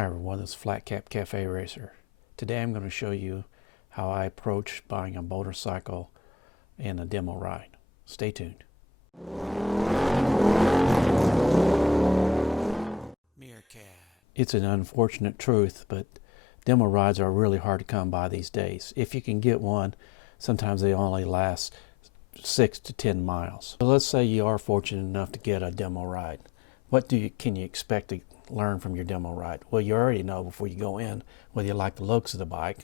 Hi everyone, this is Flat Cap Cafe Racer. Today I'm going to show you how I approach buying a motorcycle and a demo ride. Stay tuned. It's an unfortunate truth, but demo rides are really hard to come by these days. If you can get one, sometimes they only last 6 to 10 miles. So let's say you are fortunate enough to get a demo ride. What can you expect to learn from your demo ride? Well, you already know before you go in whether you like the looks of the bike.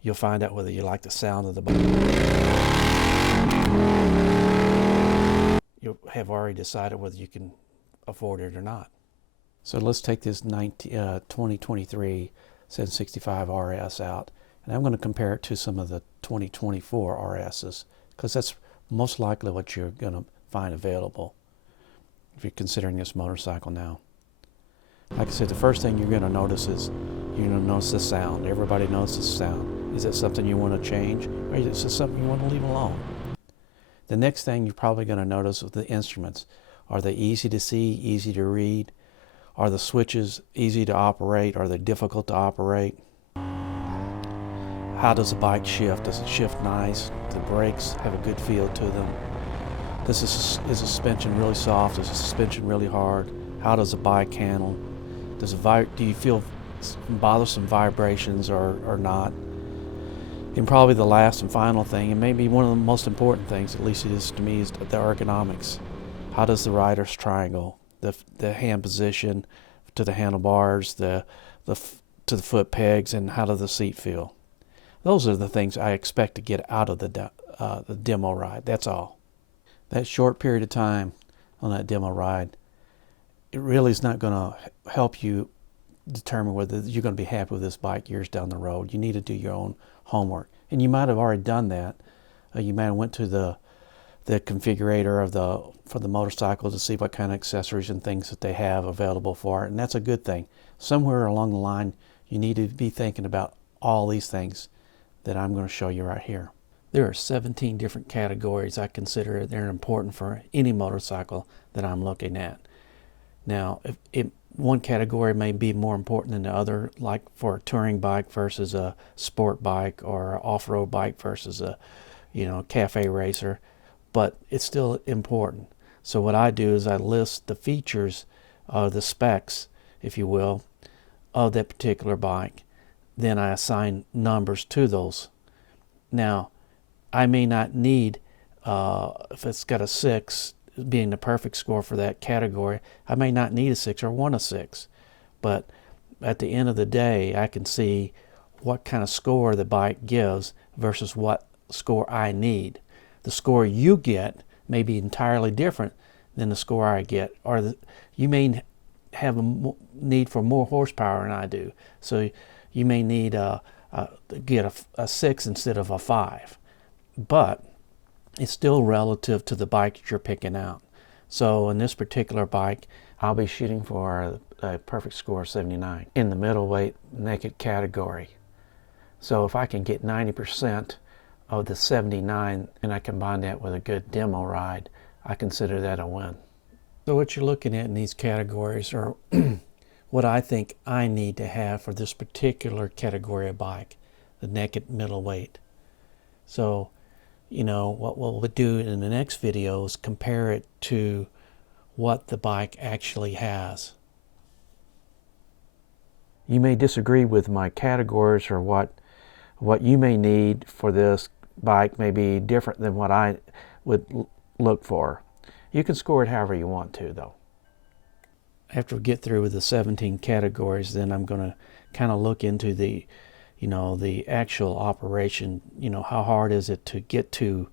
You'll find out whether you like the sound of the bike. You'll have already decided whether you can afford it or not. So let's take this 2023 765 RS out, and I'm going to compare it to some of the 2024 RSs, because that's most likely what you're going to find available if you're considering this motorcycle now. Like I said, the first thing you're going to notice is you're going to notice the sound. Everybody knows the sound. Is it something you want to change, or is it something you want to leave alone? The next thing you're probably going to notice is the instruments. Are they easy to see, easy to read? Are the switches easy to operate? Are they difficult to operate? How does the bike shift? Does it shift nice? Do the brakes have a good feel to them? Is the suspension really soft? Is the suspension really hard? How does the bike handle? Do you feel bothersome vibrations or not? And probably the last and final thing, and maybe one of the most important things, at least it is to me, is the ergonomics. How does the rider's triangle, the hand position to the handlebars, to the foot pegs, and how does the seat feel? Those are the things I expect to get out of the demo ride. That's all. That short period of time on that demo ride, it really is not going to help you determine whether you're going to be happy with this bike years down the road. You need to do your own homework, and you might have already done that. You might have went to the configurator for the motorcycle to see what kind of accessories and things that they have available for it, and that's a good thing. Somewhere along the line, you need to be thinking about all these things that I'm going to show you right here. There are 17 different categories I consider they're important for any motorcycle that I'm looking at. Now, if one category may be more important than the other, like for a touring bike versus a sport bike, or an off-road bike versus a cafe racer, but it's still important. So what I do is I list the features, the specs, if you will, of that particular bike. Then I assign numbers to those. Now, I may not need, if it's got a 6, being the perfect score for that category, I may not need a 6 or want a 6. But at the end of the day, I can see what kind of score the bike gives versus what score I need. The score you get may be entirely different than the score I get, or you may have a need for more horsepower than I do. So you may need get a 6 instead of a 5. But it's still relative to the bike that you're picking out. So in this particular bike, I'll be shooting for a perfect score of 79 in the middleweight naked category. So if I can get 90% of the 79 and I combine that with a good demo ride, I consider that a win. So what you're looking at in these categories are what I think I need to have for this particular category of bike, the naked middleweight. So what we'll do in the next video is compare it to what the bike actually has. You may disagree with my categories, or what you may need for this bike may be different than what I would look for. You can score it however you want to, though. After we get through with the 17 categories, then I'm going to kind of look into the actual operation. How hard is it to get to?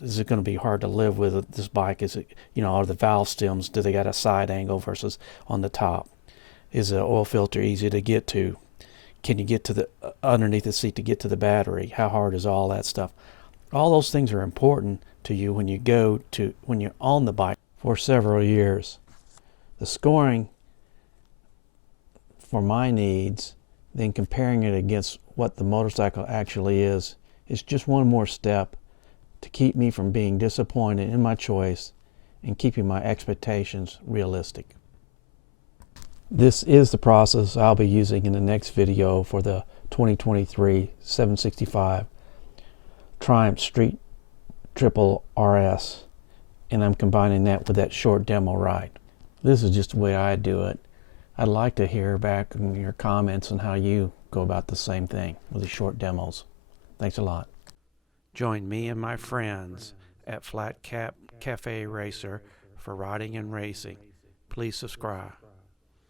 Is it going to be hard to live with this bike? Is it, are the valve stems, do they got a side angle versus on the top? Is the oil filter easy to get to? Can you get to the underneath the seat to get to the battery? How hard is all that stuff? All those things are important to you when you're on the bike for several years. The scoring for my needs, then comparing it against what the motorcycle actually is just one more step to keep me from being disappointed in my choice and keeping my expectations realistic. This is the process I'll be using in the next video for the 2023 765 Triumph Street Triple RS, and I'm combining that with that short demo ride. This is just the way I do it. I'd like to hear back in your comments on how you go about the same thing with the short demos. Thanks a lot. Join me and my friends at Flat Cap Cafe Racer for riding and racing. Please subscribe.